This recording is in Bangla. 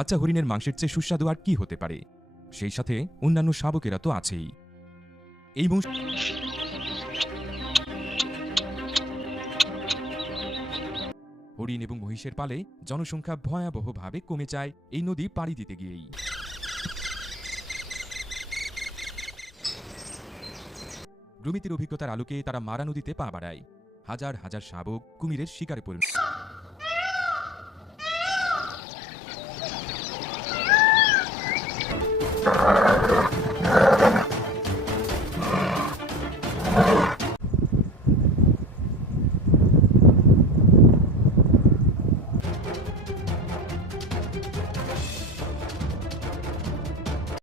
বাচ্চা হরিণের মাংসের চেয়ে সুস্বাদু আর কি হতে পারে? সেই সাথে অন্যান্য শাবকেরা তো আছেই। এই বংশ হরিণ এবং মহিষের পালে জনসংখ্যা ভয়াবহভাবে কমে যায় এই নদী পাড়ি দিতে গিয়েই। গ্রমিতের অভিজ্ঞতার আলোকে তারা মারা নদীতে পা বাড়ায়। হাজার হাজার শাবক কুমিরের শিকারে পরিণত।